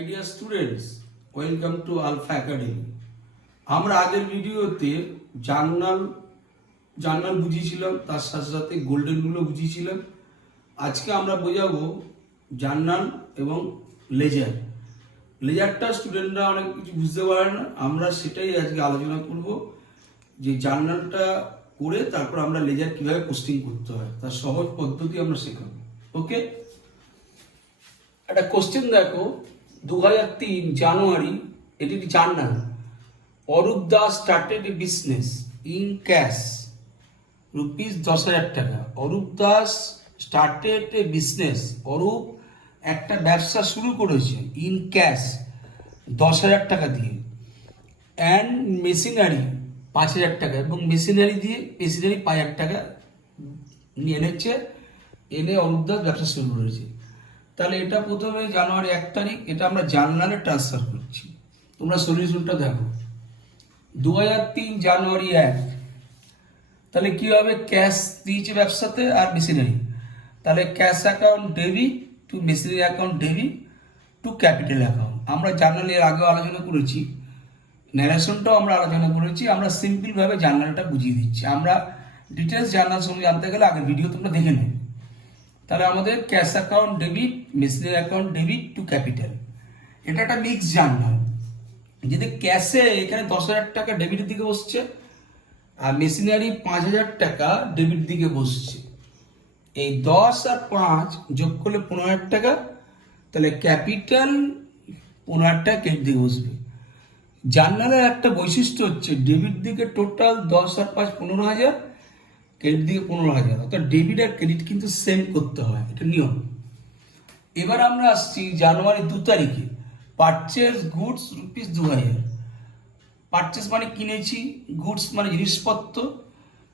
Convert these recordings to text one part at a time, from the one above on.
My dear students, welcome to Alpha Academy. আমরা আগের ভিডিওতে জার্নাল বুঝিয়েছিলাম, তার সাথে সাথে গোল্ডেনগুলো বুঝিয়েছিলাম। আজকে আমরা বোঝাবো জার্নাল এবং লেজার। লেজারটা স্টুডেন্টরা অনেক কিছু বুঝতে পারে না, আমরা সেটাই আজকে আলোচনা করব যে জার্নালটা করে তারপর আমরা লেজার কিভাবে পোস্টিং করতে হয় তার সহজ পদ্ধতি আমরা শেখাবো। ওকে, একটা কোশ্চেন দেখো, 2003 জানুয়ারি, এটি journal. Arup Das started a business in cash rupees 10,000 টাকা। Arup Das started a business, Arup একটা ব্যবসা শুরু করেছে ইন ক্যাশ 10,000 টাকা দিয়ে, অ্যান্ড মেশিনারি 5,000 টাকা, এবং মেশিনারি 5,000 টাকা নিয়ে এনেছে, এনে অরূপ দাস ব্যবসা শুরু করেছে। তাহলে এটা প্রথমে জানুয়ারি 1 তারিখ, এটা আমরা জার্নালে ট্রান্সফার করছি। তোমরা সলিউশনটা দেখো। 2003 জানুয়ারি 1, তাহলে কি হবে? ক্যাশ দিয়েছে ব্যবসাতে আর মেশিনারি, তাহলে cash account debit two machinery account debit two capital account. আমরা জার্নালে এর আগেও আলোচনা করেছি, ন্যারেশনটাও আমরা আলোচনা করেছি। আমরা সিম্পলভাবে জার্নালটা বুঝিয়ে দিচ্ছি। আমরা ডিটেলস জার্নাল সম্বন্ধে জানতে গেলে আগের ভিডিও তোমরা দেখে নেবে। তাহলে আমাদের cash account debit, machinery account debit two capital, এটা একটা মিক্স জার্নাল। যদি ক্যাশে এখানে 10,000 টাকা ডেবিটের দিকে বসছে আর মেশিনারি 5,000 টাকা ডেবিট দিকে বসছে, এই 10 আর 5 যোগ করলে 15,000 টাকা, তাহলে ক্যাপিটাল 15,000 টাকা ক্রেডিট দিকে বসবে। জার্নালের একটা বৈশিষ্ট্য হচ্ছে ডেবিট দিকে টোটাল 10 আর 5 15,000, ক্রেডিট দিকে 15,000, অর্থাৎ ডেবিট আর ক্রেডিট কিন্তু সেম করতে হয়, এটা নিয়ম। এবার আমরা আসছি জানুয়ারি 2 তারিখে, পারচেজ গুডস রুপিস 2,000। পারচেজ মানে কিনেছি, গুডস মানে জিনিসপত্র,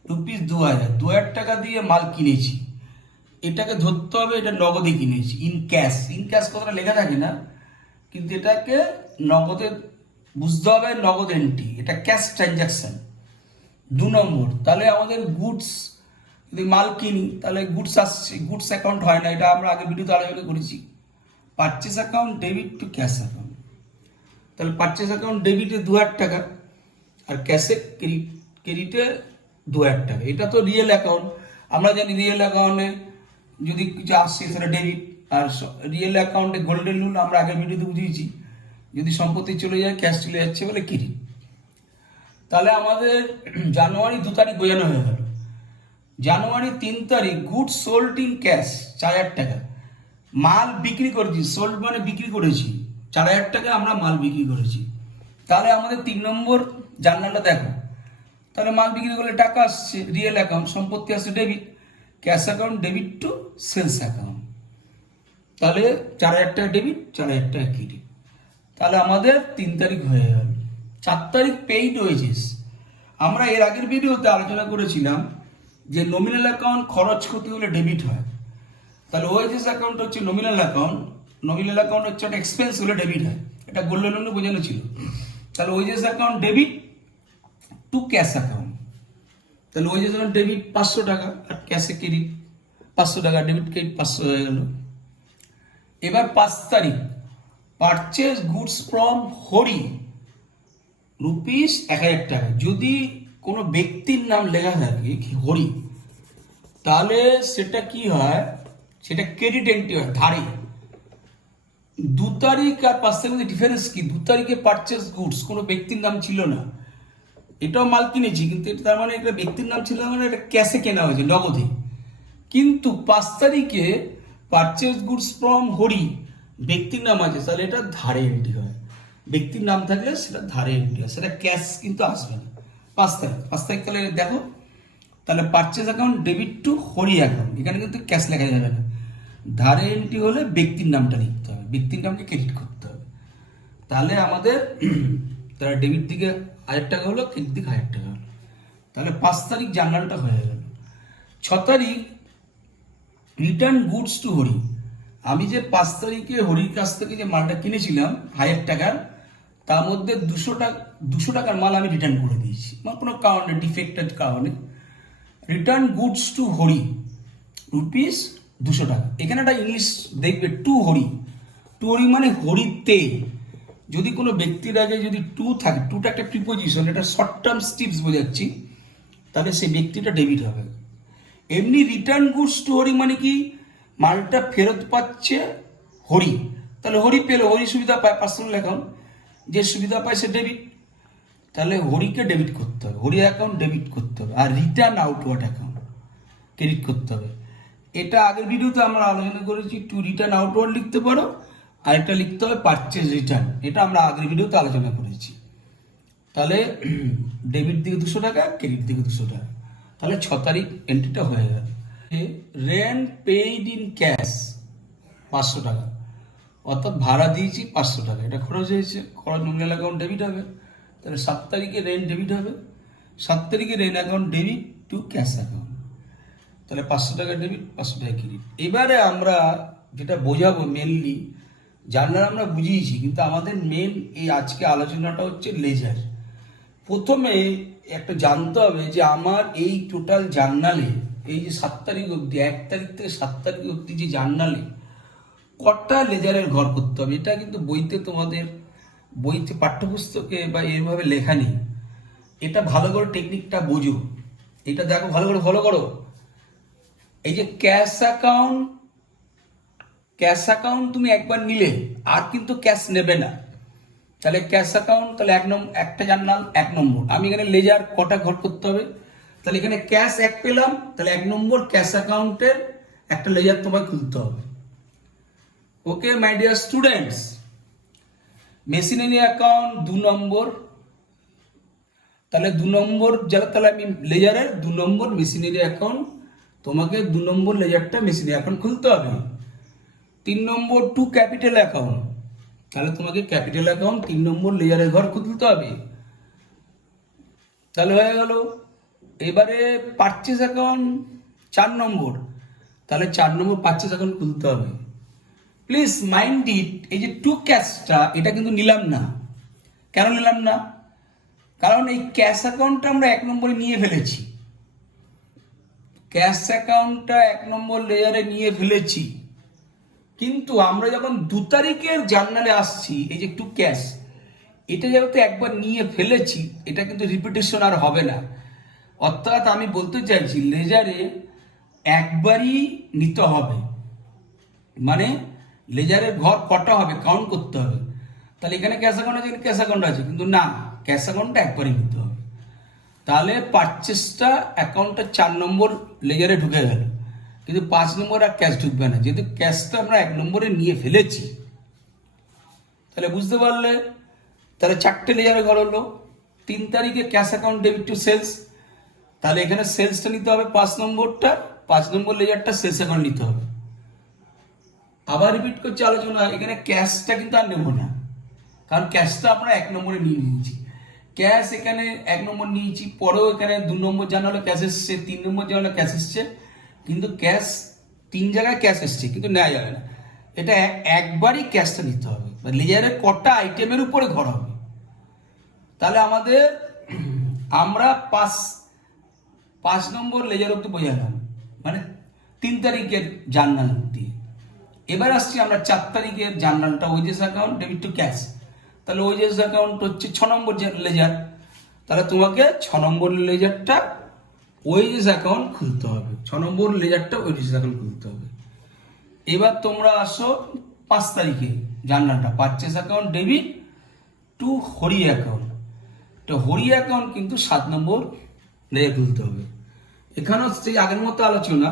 রুপিস 2,000, 2,000 টাকা দিয়ে মাল কিনেছি। এটাকে ধরতে হবে এটা নগদে কিনেছি, ইন ক্যাশ। ইন ক্যাশ কথাটা লেখা থাকে না, কিন্তু এটাকে নগদে বুঝতে হবে, নগদ এন্ট্রি, এটা ক্যাশ ট্রানজাকশন। 2 নম্বর, তাহলে আমাদের গুডস, যদি মাল কিনি তাহলে গুডস আসছে, গুডস অ্যাকাউন্ট হয় না, এটা আমরা আগে ভিডিওতে আলোচনা করেছি। Purchase account debit to cash account, তাহলে পারচেস অ্যাকাউন্ট ডেবিটে 2,000 টাকা আর ক্যাশে ক্রেডিটে 2,000 টাকা। এটা তো রিয়েল অ্যাকাউন্ট, আমরা জানি রিয়েল অ্যাকাউন্টে যদি কিছু আসছে সেটা ডেবিট, আর রিয়েল অ্যাকাউন্টে গোল্ডেন রুল আমরা আগের ভিডিওতে বুঝিয়েছি, যদি সম্পত্তি চলে যায় ক্যাশ চলে যাচ্ছে বলে ক্রেডিট। তাহলে আমাদের জানুয়ারি 2 তারিখ বোঝানো হয়ে গেল। জানুয়ারি 3 তারিখ, গুড সোল্ড ইন ক্যাশ 4,000 টাকা, মাল বিক্রি করেছি, সোল্ড মানে বিক্রি করেছি, 4,000 টাকা আমরা মাল বিক্রি করেছি। তাহলে আমাদের 3 নম্বর জার্নালটা দেখো, তাহলে মাল বিক্রি করলে টাকা আসছে, রিয়েল অ্যাকাউন্ট, সম্পত্তি আসছে debit, cash account debit to sales account, তাহলে 4,000 টাকা ডেবিট, 4,000 টাকা ক্রেডিট। তাহলে আমাদের 3 তারিখ হয়ে গেল। 4 তারিখ পেইড ওয়েজেস। আমরা এর আগের ভিডিওতে আলোচনা করেছিলাম যে নমিনাল অ্যাকাউন্ট খরচ ক্ষতি হলে ডেবিট হয়, তাহলে ওয়েজেস অ্যাকাউন্ট হচ্ছে নমিনাল অ্যাকাউন্ট, নমিনাল অ্যাকাউন্ট হচ্ছে একটা এক্সপেন্স হলে ডেবিট হয়, এটা গোল্ডেন লোনে বোঝানো ছিল। তাহলে wages account debit to cash account, তাহলে ওয়েজেস অ্যাকাউন্ট ডেবিট 500 টাকা আর ক্যাশে ক্রেডিট 500 টাকা, ডেবিট ক্রেডিট 500 হয়ে গেল। এবার 5 তারিখ, purchase goods from Hari rupees 1,000 টাকা। যদি কোনো ব্যক্তির নাম লেখা থাকে হরি, তাহলে সেটা কি হয়, সেটা ক্রেডিট এন্ট্রি হয়, ধারে। 2 তারিখ আর 5 তারিখের মধ্যে ডিফারেন্স কি? 2 তারিখে পারচেজ গুডস, কোনো ব্যক্তির নাম ছিল না, এটাও মাল কিনেছি, কিন্তু এটা তার মানে একটা ব্যক্তির নাম ছিল, মানে এটা ক্যাশে কেনা হয়েছে, নগদে। কিন্তু 5 তারিখে পারচেজ গুডস ফ্রম হরি, ব্যক্তির নাম আছে, তাহলে এটা ধারে এন্ট্রি হয়। ব্যক্তির নাম থাকলে সেটা ধারে এন্ট্রি হয়, সেটা ক্যাশ কিন্তু আসবে না। 5 তারিখ তাহলে দেখো, তাহলে purchase account debit to Hari account, এখানে কিন্তু ক্যাশ লেখা যাবে না, ধারে এন্ট্রি হলে ব্যক্তির নামটা লিখতে হবে, ব্যক্তির নামকে ক্রেডিট করতে হবে। তাহলে আমাদের তারা ডেবিট দিকে 1,000 টাকা হলো, ক্রেডিট দিকে 1,000 টাকা হলো। তাহলে 5 তারিখ জার্নালটা হয়ে গেল। 6 তারিখ, রিটার্ন গুডস টু হরি। আমি যে 5 তারিখে হরির কাছ থেকে যে মালটা কিনেছিলাম 1,000 টাকার, তার মধ্যে 200 টাকার মাল আমি রিটার্ন করে দিয়েছি, মানে কোনো কারণে, ডিফেক্টেড কারণে। Return goods to Hari rupees 200 টাকা। এখানে একটা ইংলিশ দেখবে, টু হরি, টুরি মানে হরিতে। যদি কোনো ব্যক্তির আগে যদি টু থাকে, টুটা একটা প্রিপোজিশন, এটা শর্ট টার্ম স্টিপস বোঝাচ্ছি, তাহলে সেই ব্যক্তিটা ডেবিট হবে। এমনি রিটার্ন গুডস টু হরি মানে কি, মালটা ফেরত পাচ্ছে হরি, তাহলে হরি পেল, হরি সুবিধা পায়, পার্সোনাল অ্যাকাউন্ট, যে সুবিধা পায় সে ডেবিট, তাহলে হরিকে ডেবিট করতে হবে, হরি অ্যাকাউন্ট ডেবিট করতে হবে। আর রিটার্ন আউটওয়ার্ড অ্যাকাউন্ট ক্রেডিট করতে হবে। এটা আগের ভিডিওতে আমরা আলোচনা করেছি, টু রিটার্ন আউটওয়ার্ড লিখতে পারো, আর এটা লিখতে হবে পারচেজ রিটার্ন, এটা আমরা আগের ভিডিওতে আলোচনা করেছি। তাহলে ডেবিট দিকে 200 টাকা, ক্রেডিট দিকে 200 টাকা, তাহলে 6 তারিখ এন্ট্রিটা হয়ে গেল। রেন্ট পেইড ইন ক্যাশ 500 টাকা, অর্থাৎ ভাড়া দিয়েছি 500 টাকা, এটা খরচ হয়েছে, খরচ নোমিনাল অ্যাকাউন্ট ডেবিট হবে। তাহলে 7 তারিখে রেন্ট ডেবিট হবে, 7 তারিখে rent account debit to cash account, তাহলে 500 টাকা ডেবিট, 500 টাকা ক্রেডিট। এবারে আমরা যেটা বোঝাবো মেনলি, জার্নাল আমরা বুঝিয়েছি, কিন্তু আমাদের মেন এই আজকে আলোচনাটা হচ্ছে লেজার। প্রথমে একটা জানতে হবে যে আমার এই টোটাল জার্নালে, এই যে 7 তারিখ অবধি, 1 তারিখ থেকে 7 তারিখ অবধি যে জার্নালে কটা লেজারের ঘর করতে হবে, এটা কিন্তু বইতে পাঠ্যপুস্তকে বা এভাবে লেখা নেই। এটা ভালো করে টেকনিকটা বোঝো, এটা দেখো, ভালো করে ফলো করো। এই যে ক্যাশ অ্যাকাউন্ট তুমি একবার নিলে আর কিন্তু ক্যাশ নেবে না, তাহলে ক্যাশ অ্যাকাউন্ট, তাহলে একটা জানলাম 1 নম্বর। আমি এখানে লেজার কটা ঘর করতে হবে, তাহলে এখানে ক্যাশ 1 পেলাম, তাহলে 1 নম্বর ক্যাশ অ্যাকাউন্টের একটা লেজার তোমায় খুলতে হবে। Okay my dear students, machinery account 2 number, তাহলে 2 নম্বর যারা, তাহলে আমি লেজারের 2 নম্বর মেশিনারি অ্যাকাউন্ট, তোমাকে 2 নম্বর লেজারটা মেশিনারি অ্যাকাউন্ট খুলতে হবে। 3 নম্বর টু ক্যাপিটাল অ্যাকাউন্ট, তাহলে তোমাকে ক্যাপিটাল অ্যাকাউন্ট 3 নম্বর লেজারের ঘর খুলতে হবে, তাহলে হয়ে গেল। এবারে পারচেজ অ্যাকাউন্ট 4 নম্বর, তাহলে 4 নম্বর পারচেজ অ্যাকাউন্ট খুলতে হবে। প্লিজ মাইন্ড ইট, এই যে টু ক্যাশটা, এটা কিন্তু নিলাম না। কেন নিলাম না? কারণ এই ক্যাশ অ্যাকাউন্টটা আমরা 1 নম্বরে নিয়ে ফেলেছি, ক্যাশ অ্যাকাউন্টটা 1 নম্বর লেয়ারে নিয়ে ফেলেছি, কিন্তু আমরা যখন 2 তারিখের জার্নালে আসছি, এই যে টু ক্যাশ, এটা যেহেতু একবার নিয়ে ফেলেছি, এটা কিন্তু রিপিটেশন আর হবে না। অর্থাৎ আমি বলতে চাইছি লেজারে একবারই নিতে হবে, মানে লেজারের ঘর কটা হবে কাউন্ট করতে হবে। তাহলে এখানে ক্যাশ অ্যাকাউন্ট আছে, ক্যাশ অ্যাকাউন্ট আছে, কিন্তু না, ক্যাশ অ্যাকাউন্টটা একবারই নিতে হবে। তাহলে পারচেসটা অ্যাকাউন্টটা 4 নম্বর লেজারে ঢুকে গেল, কিন্তু 5 নম্বর আর ক্যাশ ঢুকবে না, যেহেতু ক্যাশটা আমরা 1 নম্বরে নিয়ে ফেলেছি। তাহলে বুঝতে পারলে, তাহলে 4টে লেজারে ঘর হলো। 3 তারিখে cash account debit to sales, তাহলে এখানে সেলসটা নিতে হবে 5 নম্বরটা, 5 নম্বর লেজারটা সেলস অ্যাকাউন্ট নিতে হবে। আবার রিপিট করছি আলোচনা, এখানে ক্যাশটা কিন্তু আর নেব না, কারণ ক্যাশটা আমরা 1 নম্বরে নিয়ে নিয়েছি। ক্যাশ এখানে 1 নম্বর নিয়েছি, পরেও এখানে 2 নম্বর জানালো ক্যাশ এসছে, 3 নম্বর জানালো ক্যাশ এসছে, কিন্তু ক্যাশ 3 জায়গায় ক্যাশ এসছে, কিন্তু নেওয়া যাবে না। এটা একবারই ক্যাশটা নিতে হবে, লেজারের কটা আইটেমের উপরে ঘর হবে। তাহলে আমরা 5 নম্বর লেজার অব্দি বোঝালাম, মানে 3 তারিখের জার্নাল দিয়ে। এবার আসছি আমরা 4 তারিখের জার্নালটা, wages account debit to cash, তাহলে ওয়েজেস অ্যাকাউন্ট হচ্ছে 6 নম্বর লেজার, তাহলে তোমাকে 6 নম্বর লেজারটা ওয়েজেস অ্যাকাউন্ট খুলতে হবে, 6 নম্বর লেজারটা ওয়েজেস অ্যাকাউন্ট খুলতে হবে। এবার তোমরা আসো 5 তারিখে জার্নালটা, purchase account debit to Hari account, তো হরি অ্যাকাউন্ট কিন্তু 7 নম্বর লেজার খুলতে হবে। এখানেও সেই আগের মতো আলোচনা,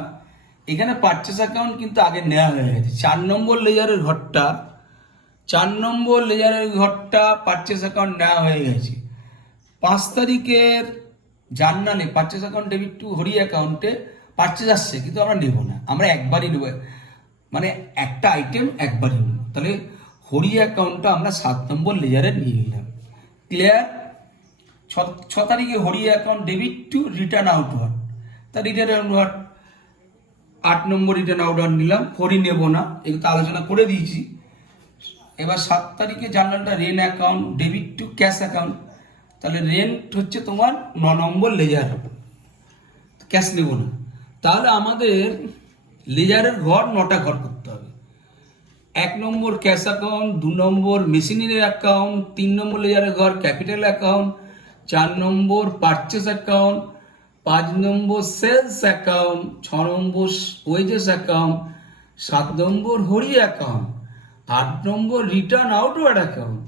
এখানে পারচেস অ্যাকাউন্ট কিন্তু আগে নেওয়া হয়ে গেছে। 4 নম্বর লেজারের ঘরটা পারচেস অ্যাকাউন্ট নেওয়া হয়ে গেছে। 5 তারিখের জার্নালে purchase account debit to Hari অ্যাকাউন্টে পারচেস আসছে, কিন্তু আমরা নেব না, আমরা একবারই নেব, মানে একটা আইটেম একবারই নেব। তাহলে হরি অ্যাকাউন্টটা আমরা 7 নম্বর লেজারে নিয়ে নিলাম। ক্লিয়ার? 6 তারিখে Hari account debit to return outward, তা রিটার্ন আউটওয়ার্ড 8 নম্বর রিটার্ন আউটওয়ার্ড নিলাম, হরি নেব না, এগুলো তো আলোচনা করে দিয়েছি। এবার 7 তারিখে জার্নালটা rent account debit to cash account, তাহলে রেন্ট হচ্ছে তোমার 9 নম্বর লেজার, ক্যাশ নেব না। তাহলে আমাদের লেজারের ঘর 9টা ঘর করতে হবে। 1 নম্বর ক্যাশ অ্যাকাউন্ট, 2 নম্বর মেশিনারি অ্যাকাউন্ট, 3 নম্বর লেজারের ঘর ক্যাপিটাল অ্যাকাউন্ট, 4 নম্বর পারচেস অ্যাকাউন্ট, 5 নম্বর সেলস অ্যাকাউন্ট, 6 নম্বর ওয়েজেস অ্যাকাউন্ট, 7 নম্বর হরি অ্যাকাউন্ট, 8 নম্বর রিটার্ন আউটওয়ার্ড অ্যাকাউন্ট,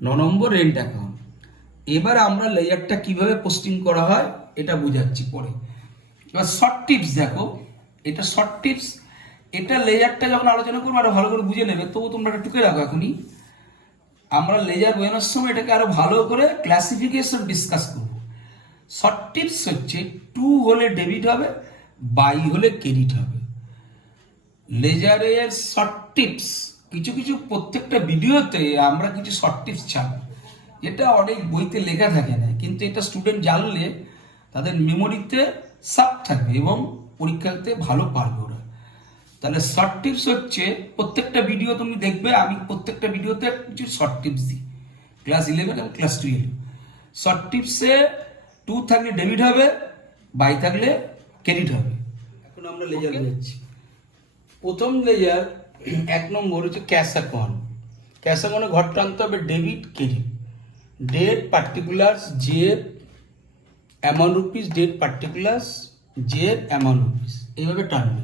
9 নম্বর রেন্ট অ্যাকাউন্ট। এবার আমরা লেজারটা কিভাবে পোস্টিং করা হয় এটা বুঝাচ্ছি পরে। এবার শর্ট টিপস দেখো, এটা শর্ট টিপস। এটা লেজারটা যখন আলোচনা করবো আরো ভালো করে বুঝে নেবে, তবু তোমরা এটা টুকে রাখো এখনই। আমরা লেজার বোঝানোর সময় এটাকে আরো ভালো করে ক্লাসিফিকেশন ডিসকাস করবো। শর্ট টিপস হচ্ছে 2 হলে ডেবিট হবে, বাই হলে ক্রেডিট হবে। লেজারের শর্ট টিপস কিছু কিছু প্রত্যেকটা ভিডিওতে আমরা কিছু শর্ট টিপস ছাড়বো, যেটা অনেক বইতে লেখা থাকে না, কিন্তু এটা স্টুডেন্ট জানলে তাদের মেমোরিতে সাপ থাকবে এবং পরীক্ষাতে ভালো পারবে ওরা। তাহলে শর্ট টিপস হচ্ছে প্রত্যেকটা ভিডিও তুমি দেখবে, আমি প্রত্যেকটা ভিডিওতে কিছু শর্ট টিপস দিই, ক্লাস 11 এবং ক্লাস 12। শর্ট টিপসে 2 থাকলে ডেবিট হবে, বাই থাকলে ক্রেডিট হবে। এখন আমরা লেজার যাচ্ছি। প্রথম লেজার 1 নম্বর হচ্ছে ক্যাশ অ্যাকাউন্ট। ক্যাশ অ্যাকাউন্টে ঘর টানতে হবে debit credit, date particulars Z amount rupees, date particulars Z amount rupees, এইভাবে টানবে।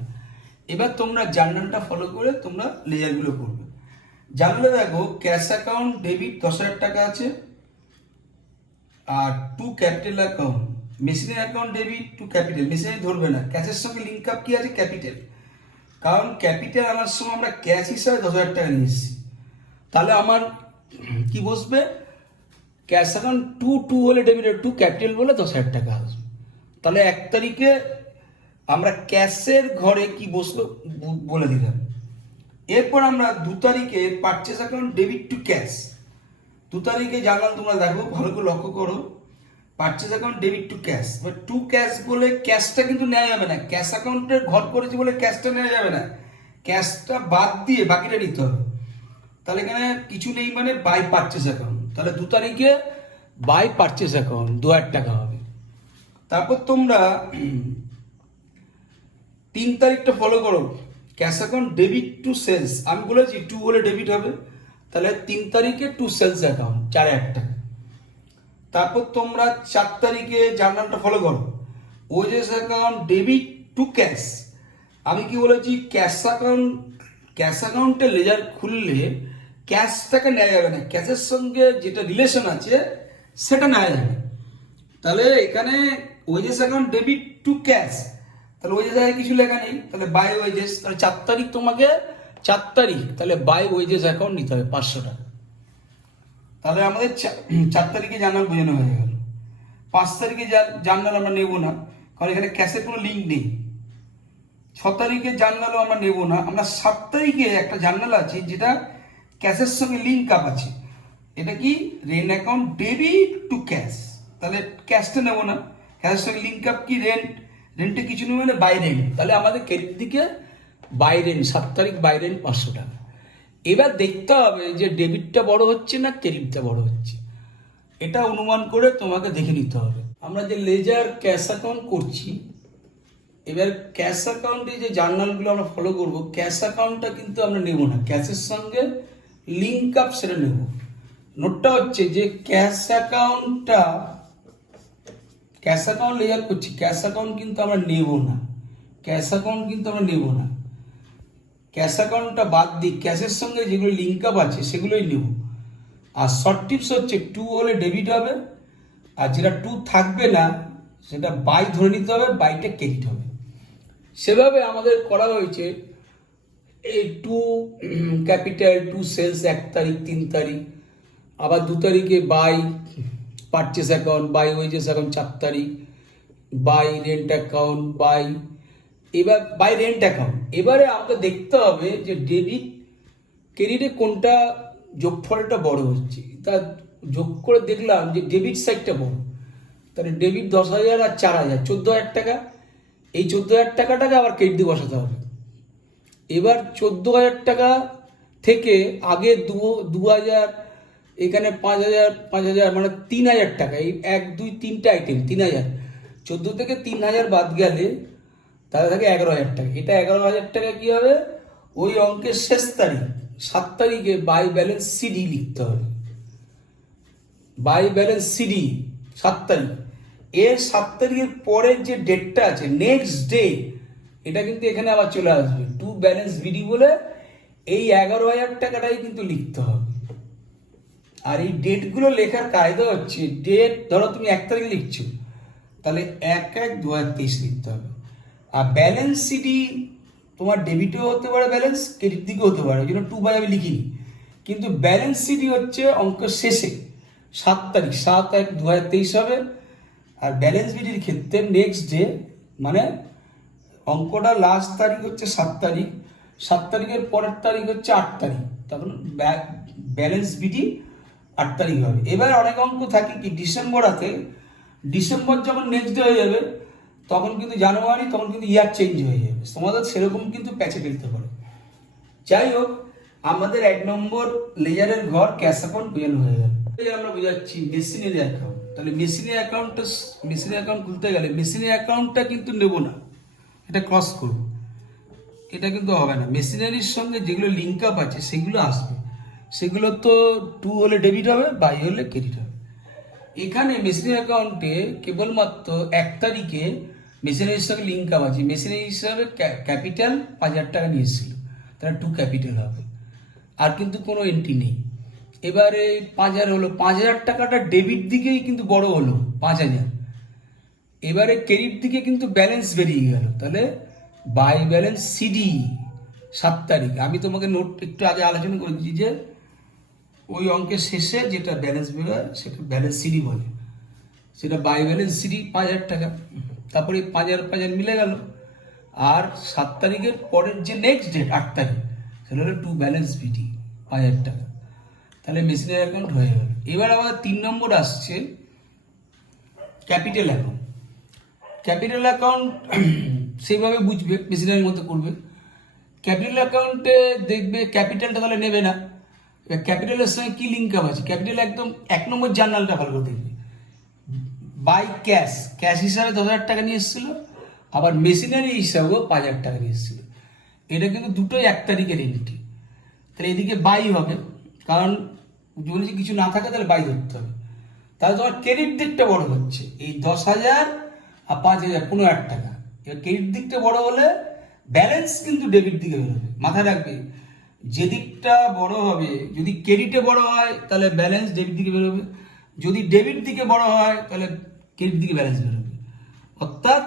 এবার তোমরা জার্নালটা ফলো করে তোমরা লেজারগুলো করবে। জার্নালে দেখো ক্যাশ অ্যাকাউন্ট ডেবিট 10,000 টাকা আছে, আর 2 capital account, machinery account debit 2 capital, machinery ধরবে না, ক্যাশের সঙ্গে লিঙ্ক আপ কি আছে ক্যাপিটাল, কারণ ক্যাপিটাল আনার সময় আমরা ক্যাশ হিসাবে 10,000 টাকা নিয়ে এসেছি। তাহলে আমার কি বসবে, ক্যাশ অ্যাকাউন্ট 2 হলে ডেবিট, 2 ক্যাপিটাল বলে 10,000 টাকা আসবে। তাহলে 1 তারিখে আমরা ক্যাশের ঘরে কি বসলো বলে দিলাম। এরপর আমরা 2 তারিখে purchase account debit to cash, 2 তারিখে জানাল তোমরা দেখো ভালো করে লক্ষ্য করো, purchase account debit to cash. এবার টু ক্যাশ বলে ক্যাশটা কিন্তু নেওয়া যাবে না, ক্যাশ অ্যাকাউন্টের ঘর করেছি বলে ক্যাশটা নেওয়া যাবে না, ক্যাশটা বাদ দিয়ে বাকিটা নিতে হবে। তাহলে এখানে কিছু নেই মানে বাই পারচেস অ্যাকাউন্ট, তাহলে 2 তারিখে বাই পারচেস অ্যাকাউন্ট 2,000 টাকা হবে। তারপর তোমরা 3 তারিখটা ফলো করো, cash account debit to sales, আমি বলেছি 2 হলে ডেবিট হবে, তাহলে 3 তারিখে টু সেলস অ্যাকাউন্ট 4,000 টাকা। তারপর তোমরা 4 তারিখে জার্নালটা ফলো করো, ওজেস অ্যাকাউন্ট ডেবিট টু ক্যাশ, আমি কি বলেছি ক্যাশ অ্যাকাউন্টে লেজার খুললে ক্যাশটাকে নেওয়া যাবে না, ক্যাশের সঙ্গে যেটা রিলেশন আছে সেটা নেওয়া যাবে। তাহলে এখানে wages account debit to cash, তাহলে ওয়েজেস আগে কিছু লেখা নেই, তাহলে বাই ওয়েজেস, তাহলে 4 তারিখ তোমাকে 4 তারিখ তাহলে বাই ওয়েজেস অ্যাকাউন্ট নিতে হবে 500 টাকা। তাহলে আমাদের 4 তারিখে জার্নাল বোঝানো হয়ে গেল। 5 তারিখে জার্নাল আমরা নেব না, কারণ এখানে ক্যাশের কোনো লিঙ্ক নেই। 6 তারিখে জার্নালও আমরা নেব না। আমরা 7 তারিখে একটা জার্নাল আছে যেটা ক্যাশের সঙ্গে লিঙ্ক আপ আছে, এটা কি rent account debit to cash, তাহলে ক্যাশটা নেব না, ক্যাশের সঙ্গে লিঙ্ক আপ কি রেন্টে কিছু নেই মানে বাই রেন্ট, তাহলে আমাদের ক্রেডিট দিকে বাই রেন্ট 7 তারিখ বাই রেন্ট 500 টাকা। এবার দেখতে হবে যে ডেবিটটা বড় হচ্ছে না ক্রেডিটটা বড় হচ্ছে, এটা অনুমান করে তোমাকে দেখে নিতে হবে। আমরা যে লেজার ক্যাশ অ্যাকাউন্ট করছি, এবার ক্যাশ অ্যাকাউন্টে যে জার্নালগুলো আমরা ফলো করব, ক্যাশ অ্যাকাউন্টটা কিন্তু আমরা নেব না, ক্যাশের সঙ্গে লিঙ্ক আপ সেটা নেব। নোটটা হচ্ছে যে ক্যাশ অ্যাকাউন্ট লেজার করছি, ক্যাশ অ্যাকাউন্ট কিন্তু আমরা নেব না, ক্যাশ অ্যাকাউন্ট কিন্তু আমরা নেব না, ক্যাশ অ্যাকাউন্টটা বাদ দিই, ক্যাশের সঙ্গে যেগুলো লিঙ্ক আপ আছে সেগুলোই নেব। আর শর্ট টিপস হচ্ছে 2 হলে ডেবিট হবে, আর যেটা 2 থাকবে না সেটা বাই ধরে নিতে হবে, বাইটা ক্রেডিট হবে। সেভাবে আমাদের করা হয়েছে। এই 2 ক্যাপিটাল, 2 সেলস 1 তারিখ 3 তারিখ, আবার 2 তারিখে by purchase account, by wages account 4 তারিখ, বাই রেন্ট অ্যাকাউন্ট, এবার বাই রেন্ট অ্যাকাউন্ট। এবারে আমাকে দেখতে হবে যে ডেবিট ক্রেডিটে কোনটা যোগফলটা বড় হচ্ছে, তা যোগ করে দেখলাম যে ডেবিট সাইডটা বড়, তাহলে ডেবিট 10,000 আর 4,000 14,000 টাকা, এই 14,000 টাকাটাকে আবার ক্রেডিট দিয়ে বসাতে হবে। এবার 14,000 টাকা থেকে আগে 2,000, এখানে 5,000 মানে 3,000 টাকা, এই 1 2 3টে আইটেম 3,000, 14 থেকে 3,000 বাদ গেলে তাহলে থাকে 11,000 টাকা। এটা 11,000 টাকা কি হবে, ওই অঙ্কের শেষ তারিখ 7 তারিখে বাই ব্যালেন্স সিডি লিখতে হবে। বাই ব্যালেন্স সিডি 7 তারিখ, এর 7 তারিখের পরের যে ডেটটা আছে নেক্সট ডে, এটা কিন্তু এখানে আবার চলে আসবে টু ব্যালেন্স বিডি বলে এই 11,000 টাকাটাই কিন্তু লিখতে হবে। আর এই ডেটগুলো লেখার কায়দা হচ্ছে, ডেট ধরো তুমি 1 তারিখে লিখছো, তাহলে 1/1/2023 লিখতে হবে। আর ব্যালেন্স সিডি তোমার ডেবিটও হতে পারে, ব্যালেন্স ক্রেডিট দিকেও হতে পারে, ওই জন্য 2 বাই আমি লিখিনি। কিন্তু ব্যালেন্স সিডি হচ্ছে অঙ্ক শেষে 7 তারিখ, 7/1/2023 হবে। আর ব্যালেন্স বিডির ক্ষেত্রে নেক্সট ডে, মানে অঙ্কটা লাস্ট তারিখ হচ্ছে 7 তারিখ, 7 তারিখের পরের তারিখ হচ্ছে 8 তারিখ, তখন ব্যালেন্স বিডি 8 তারিখ হবে। এবার অনেক অঙ্ক থাকে কি ডিসেম্বর হাতে, ডিসেম্বর যখন নেক্সট ডে হয়ে যাবে তখন কিন্তু জানুয়ারি, তখন কিন্তু ইয়ার চেঞ্জ হয়ে যাবে, তোমাদের সেরকম কিন্তু প্যাচে ফেলতে পারে। যাই হোক, আমাদের 1 নম্বর লেজারের ঘর ক্যাশ অ্যাকাউন্ট পেন হয়ে গেল। আমরা বোঝাচ্ছি মেশিনারি অ্যাকাউন্ট। তাহলে মেশিনারি অ্যাকাউন্টটা, মেশিনারি অ্যাকাউন্ট খুলতে গেলে মেশিনারি অ্যাকাউন্টটা কিন্তু নেব না, এটা ক্রস করব, এটা কিন্তু হবে না। মেশিনারির সঙ্গে যেগুলো লিঙ্ক আপ আছে সেগুলো আসবে, সেগুলো তো 2 হলে ডেবিট হবে, বাই হলে ক্রেডিট হবে। এখানে মেশিনারি অ্যাকাউন্টে কেবলমাত্র 1 তারিখে মেশিনারির সঙ্গে লিঙ্ক আপ আছে, মেশিনারি হিসাবে ক্যাপিটাল 5,000 টাকা নিয়ে এসেছিল, তাহলে 2 ক্যাপিটাল হবে, আর কিন্তু কোনো এন্ট্রি নেই। এবারে 5,000 হলো, 5,000 টাকাটা ডেবিট দিকেই কিন্তু বড় হলো 5,000, এবারে ক্রেডিট দিকে কিন্তু ব্যালেন্স বেরিয়ে গেল, তাহলে বাই ব্যালেন্স সিডি 7 তারিখ। আমি তোমাকে নোট একটু আগে আলোচনা করেছি যে ওই অঙ্কের শেষে যেটা ব্যালেন্স বেরোয় সেটা ব্যালেন্স সিডি বলে, সেটা বাই ব্যালেন্স সিডি 5,000 টাকা। তারপরে 5,000 মিলে গেল, আর 7 তারিখের পরের যে নেক্সট ডেট 8 তারিখ, সেটা হলো 2 ব্যালেন্স বিডি 5,000 টাকা, তাহলে মেশিনারি অ্যাকাউন্ট হয়ে গেল। এবার আমাদের 3 নম্বর আসছে ক্যাপিটাল অ্যাকাউন্ট। ক্যাপিটাল অ্যাকাউন্ট সেইভাবে বুঝবে, মেশিনারির মতো করবে। ক্যাপিটাল অ্যাকাউন্টে দেখবে ক্যাপিটালটা তাহলে নেবে না, ক্যাপিটালের সঙ্গে কি লিঙ্ক আপ আছে, ক্যাপিটাল একদম 1 নম্বর জার্নালটা ভালো করে দেখবে। বাই ক্যাশ, ক্যাশ হিসাবে 10,000 টাকা নিয়ে এসেছিল, আবার মেশিনারি হিসাবেও 5,000 টাকা নিয়ে এসেছিল। এটা কিন্তু দুটোই 1 তারিখের এন্ট্রি, তাহলে এদিকে বাই হবে, কারণ যদি কিছু না থাকে তাহলে বাই ধরতে হবে। তাহলে তোমার ক্রেডিট দিকটা বড় হচ্ছে, এই 10,000 আর 5,000 15,000 টাকা। এবার ক্রেডিট দিকটা বড় হলে ব্যালেন্স কিন্তু ডেবিট দিকে বেরোবে। মাথায় রাখবে, যে দিকটা বড় হবে, যদি ক্রেডিটে বড় হয় তাহলে ব্যালেন্স ডেবিট দিকে বেরোবে, যদি ডেবিট দিকে বড় হয় তাহলে ক্রেডিট দিকে ব্যালেন্স বেরোবে। অর্থাৎ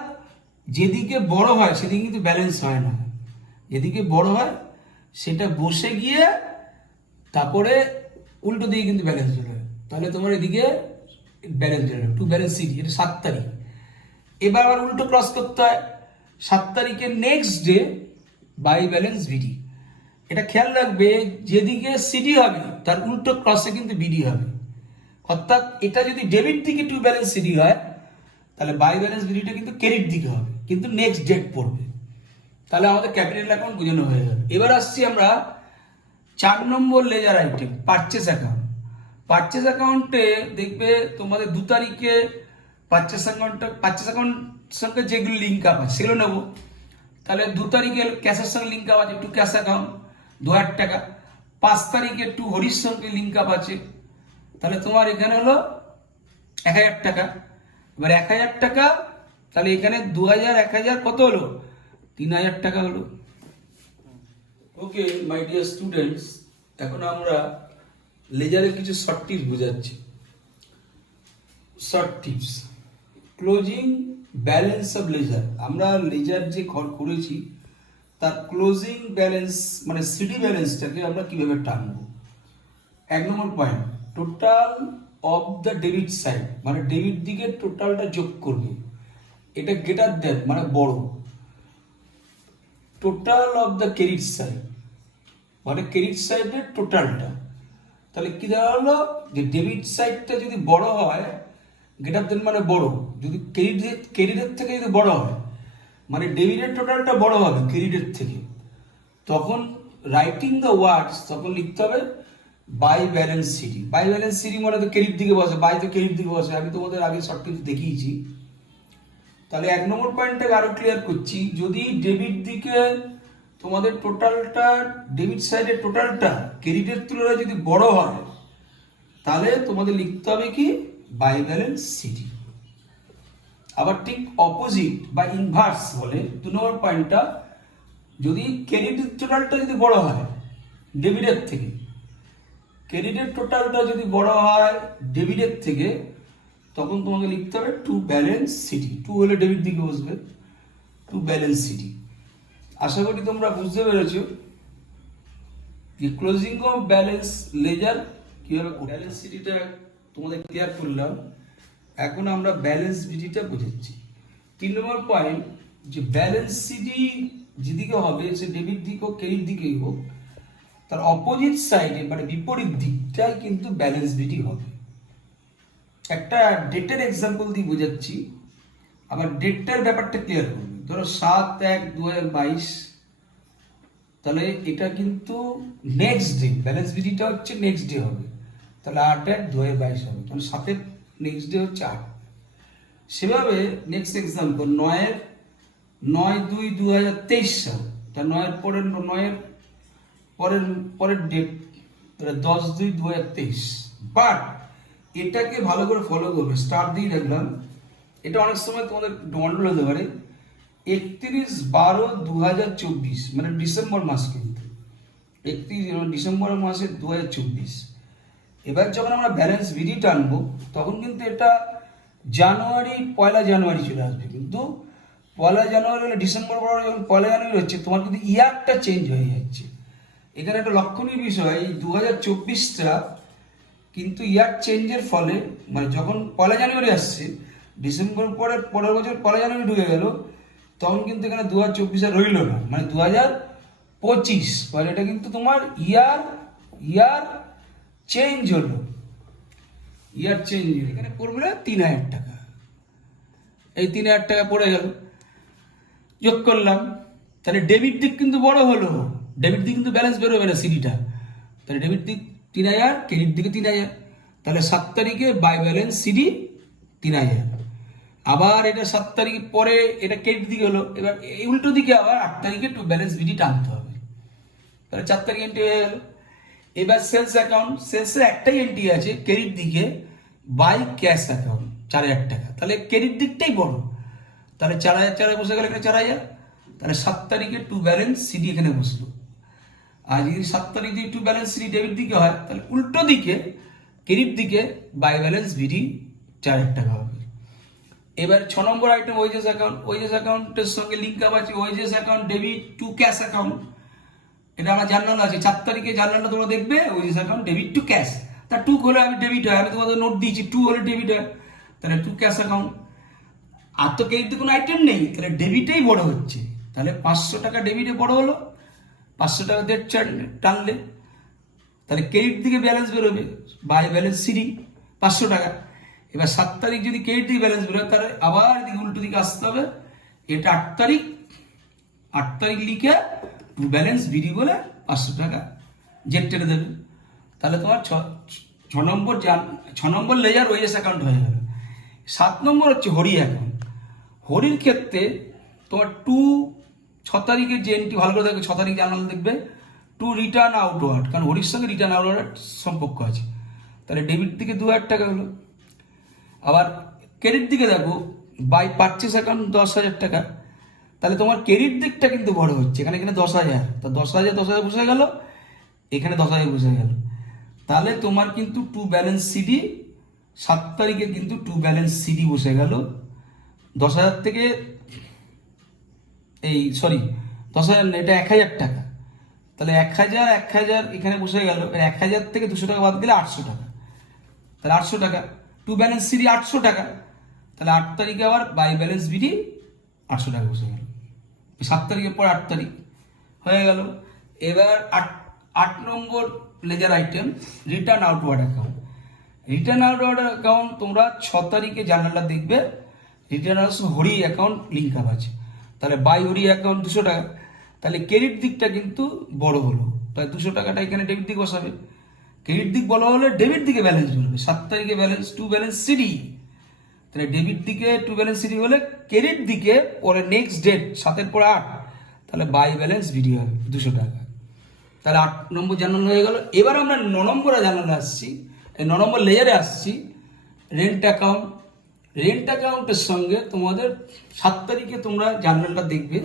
যেদিকে বড় হয় সেদিকে কিন্তু ব্যালেন্স হয় না, যেদিকে বড় হয় সেটা বসে গিয়ে তারপরে উল্টো দিকে কিন্তু ব্যালেন্স বেরোবে। তাহলে তোমার এদিকে ব্যালেন্স বেরোবে 2 ব্যালেন্স সিডি, এটা 7 তারিখ। এবার আবার উল্টো ক্রস করতে হয়, 7 তারিখের next day by balance BD. এটা খেয়াল রাখবে, যেদিকে সিডি হবে তার উল্টো ক্রসে কিন্তু বিডি হবে। অর্থাৎ এটা যদি ডেবিট দিকে 2 ব্যালেন্স সিডি হয়, তাহলে বাই ব্যালেন্স বিডিটা কিন্তু ক্রেডিট দিকে হবে, কিন্তু নেক্সট ডেট পড়বে। তাহলে আমাদের ক্যাপিটাল অ্যাকাউন্ট বোঝানো হয়ে গেল। এবার আসছি আমরা 4 number ledger item, purchase account. Purchase অ্যাকাউন্টে দেখবে তোমাদের 2 তারিখে পারচেস অ্যাকাউন্ট সঙ্গে যেগুলো লিঙ্ক আপ আছে সেগুলো নেবো। তাহলে 2 তারিখে ক্যাশের সঙ্গে লিঙ্ক আপ আছে, 2 ক্যাশ অ্যাকাউন্ট 2,000 টাকা। 5 তারিখে 2 হরির সঙ্গে লিঙ্ক আপ আছে, তাহলে তোমার এখানে হলো 1,000 টাকা। এবার 1,000 টাকা, তাহলে এখানে 2,000 1,000 কত হলো, 3,000 টাকা হলো। ওকে মাই ডিয়ার স্টুডেন্টস, এখন আমরা লেজারের কিছু শর্ট টিপস বোঝাচ্ছি। Short tips, closing balance of ledger. আমরা লেজার যে ঘর করেছি তার ক্লোজিং ব্যালেন্স মানে সিডি ব্যালেন্সটাকে আমরা কিভাবে টানবো। 1 number point, total of the debit side, মানে ডেবিট দিকে টোটালটা যোগ করবে, এটা গ্রেটার দ্যান মানে বড়। Total of the credit side, মানে ক্রেডিট সাইডের টোটালটা। তাহলে কি দেওয়া হলো, যে ডেবিট সাইডটা যদি বড় হয়, গ্রেটার দেন মানে বড়, যদি ক্রেডিটের থেকে যদি বড় হয়, মানে ডেবিটের টোটালটা বড় হবে ক্রেডিটের থেকে, তখন রাইটিং দ্য ওয়ার্ডস, তখন লিখতে হবে by balance CD. By balance CD মানে তো ক্রেডিট দিকে বসে, বাই তো ক্রেডিট দিকে বসে, আমি তোমাদের আগে শর্ট টিপস দেখিয়েছি। তাহলে 1 নম্বর পয়েন্টটাকে আরো ক্লিয়ার করছি, যদি ডেবিট দিকে তোমাদের টোটালটা ডেবিট সাইডের টোটালটা ক্রেডিটের তুলনায় যদি বড় হয় তাহলে তোমাদের লিখতে হবে কি বাই ব্যালেন্স সিডি। আবার ঠিক অপোজিট বা ইনভার্স বলে 2 নম্বর পয়েন্টটা, যদি ক্রেডিটের টোটালটা যদি বড় হয় ডেবিটের থেকে, ক্রেডিটের টোটালটা যদি বড় হয় ডেবিটের থেকে, তখন তোমাকে লিখতে হবে টু ব্যালেন্স সিডি। টু হলে ডেবিট দিকে বসবে, টু ব্যালেন্স সিডি। আশা করি তোমরা বুঝতে পেরেছো যে ক্লোজিং অফ ব্যালেন্স লেজার কীভাবে ব্যালেন্স সিডিটা তোমাদের ক্লিয়ার করলাম। এখন আমরা ব্যালেন্স বিডিটা বুঝেছি। 3 নম্বর পয়েন্ট, যে ব্যালেন্স সিডি যেদিকে হবে সে ডেবিট দিক হোক ক্রেডিট দিকেই হোক, তার অপোজিট সাইডে মানে বিপরীত দিকটাই কিন্তু ব্যালেন্স বিডি হবে। একটা ডেটের এক্সাম্পল দিয়ে বোঝাচ্ছি, আবার ডেটটার ব্যাপারটা ক্লিয়ার করবে। ধরো 7/1/2022, তাহলে এটা কিন্তু নেক্সট ডে, ব্যালেন্স বিডিটা হচ্ছে নেক্সট ডে হবে, তাহলে 8/1/2022 হবে, কারণ 7-এর নেক্সট ডে হচ্ছে 8। সেভাবে নেক্সট এক্সাম্পল 9/2/2023 সাল, তা 9-এর পরের ডেট, তাহলে 10/2/2023। বাট এটাকে ভালো করে ফলো করবে, স্টার্ট দিয়ে রাখলাম। এটা অনেক সময় তোমাদের গন্ডগোল হতে পারে। 31/12/2024 মানে ডিসেম্বর মাস, কিন্তু 31 ডিসেম্বর মাসে 2024। এবার যখন আমরা ব্যালেন্স বিডি টানবো তখন কিন্তু এটা পয়লা জানুয়ারি চলে আসবে, কিন্তু পয়লা জানুয়ারি হলে ডিসেম্বর পর যখন পয়লা জানুয়ারি হচ্ছে, তোমার কিন্তু ইয়ারটা চেঞ্জ হয়ে যাচ্ছে। এখানে একটা লক্ষণীয় বিষয়, এই 2024টা কিন্তু ইয়ার চেঞ্জের ফলে, মানে যখন পয়লা জানুয়ারি আসছে, ডিসেম্বর পরের বছর পয়লা জানুয়ারি ঢুকে গেল, তখন কিন্তু এখানে 2024 আর রইল না, মানে 2025। ফলে এটা কিন্তু তোমার ইয়ার চেঞ্জ হলো, ইয়ার চেঞ্জ হলো। এখানে পড়বে 3000 টাকা, এই 3000 টাকা পড়ে গেল, যোগ করলাম, তাহলে ডেবিট দিক কিন্তু বড় হলো, ডেবিট দিক কিন্তু ব্যালেন্স বেরোবে না সিডিটা, তাহলে ডেবিট দিক 3000, ক্রেডিট দিকে 3000, তাহলে 7 তারিখে বাই ব্যালেন্স সিডি 3000। আবার এটা 7 তারিখ পরে এটা ক্রেডিট দিকে হলো, এবার এই উল্টো দিকে আবার 8 তারিখে টু ব্যালেন্স বিডি টানতে হবে, তাহলে 4 তারিখ এন্ট্রি হয়ে গেল। এবার সেলস অ্যাকাউন্ট, সেলসের একটাই এন্ট্রি আছে ক্রেডিট দিকে, বাই ক্যাশ অ্যাকাউন্ট 4000 টাকা, তাহলে ক্রেডিট দিকটাই বড়, তাহলে 4000 বসে গেল এখানে 4000, তাহলে 7 তারিখে টু ব্যালেন্স সিডি এখানে বসলো। আর যদি 7 তারিখ যদি টু ব্যালেন্স সিডি ডেবিট দিকে হয়, তাহলে উল্টো দিকে ক্রেডিট দিকে বাই ব্যালেন্স বিডি 4000 টাকা হবে। এবার 6 নম্বর আইটেম ওয়েজেস অ্যাকাউন্ট, ওয়েজেস অ্যাকাউন্টের সঙ্গে লিঙ্ক আপ আছে wages account debit to cash account, এটা আমার জার্নাল আছে 4 তারিখে জার্নালটা তোমরা দেখবে, wages account debit to cash, তা টু হলে আমি ডেবিট হয়, আমি তোমাদের নোট দিয়েছি 2 হলে ডেবিট হয়, তাহলে টু ক্যাশ অ্যাকাউন্ট। আর তো ক্রেডিটে কোনো আইটেম নেই, তাহলে ডেবিটেই বড় হচ্ছে, তাহলে 500 টাকা ডেবিটে বড় হলো, 500 টাকা দিয়ে টানলে, তাহলে ক্রেডিট দিকে ব্যালেন্স বেরোবে বাই ব্যালেন্স সিডি 500 টাকা। এবার 7 তারিখ যদি ক্রেডিট দিকে ব্যালেন্স বেরোয়, তাহলে আবার এদিকে উল্টো দিকে আসতে হবে, এটা 8 তারিখ লিখে টু ব্যালেন্স বিডি বলে 500 টাকা জেট টেনে দেবে, তাহলে তোমার 6 নম্বর লেজার ওয়েজেস অ্যাকাউন্ট হয়ে গেল। 7 নম্বর হচ্ছে হরি অ্যাকাউন্ট। হরির ক্ষেত্রে তোমার 6 তারিখের যে এন্ট্রি ভালো করে দেখবে, 6 তারিখ জানাল দেখবে টু রিটার্ন আউটওয়ার্ড, কারণ হরির সঙ্গে রিটার্ন আউটওয়ার্ড সম্পর্ক আছে, তাহলে ডেবিট দিকে 2000 টাকা হলো। আবার ক্রেডিট দিকে দেখো বাই পারচেস অ্যাকাউন্ট 10,000 টাকা, তাহলে তোমার ক্রেডিট দিকটা কিন্তু বড় হচ্ছে, এখানে 10,000, তা 10,000 বসে গেল, এখানে 10,000 বসে গেল, তাহলে তোমার কিন্তু টু ব্যালেন্স সিডি 7 তারিখে কিন্তু টু ব্যালেন্স সিডি বসে গেল 10,000 থেকে, এই সরি 10,000 না, এটা 1,000 টাকা, তাহলে 1,000 এখানে বসে গেল, 1,000 থেকে 200 টাকা বাদ গেলে 800 টাকা, তাহলে 800 টাকা টু ব্যালেন্স সিডি 800 টাকা, তাহলে 8 তারিখে আবার বাই ব্যালেন্স বিডি 800 টাকা বসে গেল, 7 তারিখের পর 8 তারিখ হয়ে গেল। এবার 8 number ledger item return outward account. Return outward account তোমরা 6 তারিখে জার্নালটা দেখবে, return Hari account link up আছে, তাহলে বাই হরি অ্যাকাউন্ট 200 টাকা, তাহলে ক্রেডিট দিকটা কিন্তু বড় হলো, তাই 200 টাকাটা এখানে ডেবিট দিক বসাবে, ক্রেডিট দিক বড় হলে ডেবিট দিকে ব্যালেন্স বেরোবে, 7 তারিখে ব্যালেন্স টু ব্যালেন্স সিডি, তাহলে ডেবিট দিকে টু ব্যালেন্স সিডি হলে ক্রেডিট দিকে পরে নেক্সট ডেট 7-এর পর 8, তাহলে বাই ব্যালেন্স বিডি হবে 200 টাকা। তাহলে 8 নম্বর জার্নাল হয়ে গেল। এবার আমরা 9 নম্বর জার্নালে আসছি, এই 9 নম্বর লেয়ারে আসছি, রেন্ট অ্যাকাউন্ট। রেন্ট অ্যাকাউন্টের সঙ্গে তোমাদের 7 তারিখে তোমরা জার্নালটা দেখবে,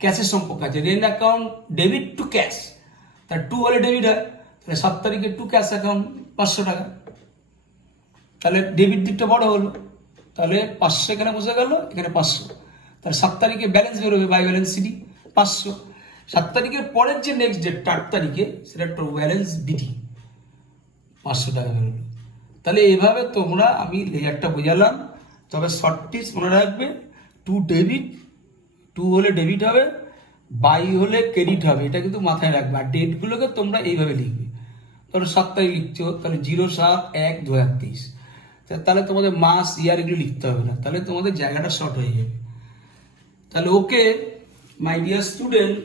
ক্যাশের সম্পর্ক আছে। Rent account debit to cash, তার টু হলে ডেবিট হয়, তাহলে 7 তারিখে টু ক্যাশ অ্যাকাউন্ট 500 টাকা, তাহলে ডেবিট দিকটা বড় হলো, তাহলে 500 এখানে বসে গেল, এখানে 500, তাহলে 7 তারিখে ব্যালেন্স বেরোবে বাই ব্যালেন্স সিডি 500। 7 তারিখের পরের যে নেক্সট ডেট 8 তারিখে, সেটা টু ব্যালেন্স বিডি 500 টাকা বেরোলো। তাহলে এইভাবে তোমরা, আমি লেয়ারটা বোঝালাম, তবে শর্ট টিপস মনে রাখবে, টু ডেবিট, টু হলে ডেবিট হবে, বাই হলে ক্রেডিট হবে, এটা কিন্তু মাথায় রাখবে। আর ডেটগুলোকে তোমরা এইভাবে লিখবে, ধরো 7 তারিখ লিখছো, তাহলে 07/1/2023, তাহলে তোমাদের মাস ইয়ার এগুলো লিখতে হবে না, তাহলে তোমাদের জায়গাটা শর্ট হয়ে যাবে। তাহলে ওকে মাই ডিয়ার স্টুডেন্ট,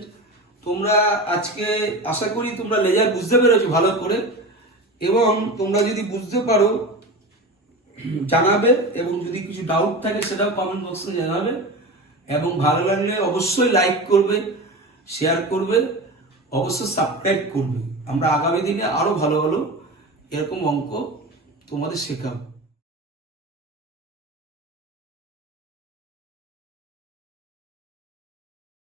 তোমরা আজকে আশা করি তোমরা লেজার বুঝতে পেরেছো ভালো করে, এবং তোমরা যদি বুঝতে পারো জানাবে, এবং যদি কিছু ডাউট থাকে সেটাও কমেন্ট বক্সে জানাবে, এবং ভালো লাগলে অবশ্যই লাইক করবে, শেয়ার করবে, অবশ্যই সাবস্ক্রাইব করবে। আমরা আগামী দিনে আরো ভালো ভালো এরকম অঙ্ক তোমাদের শেখাবো।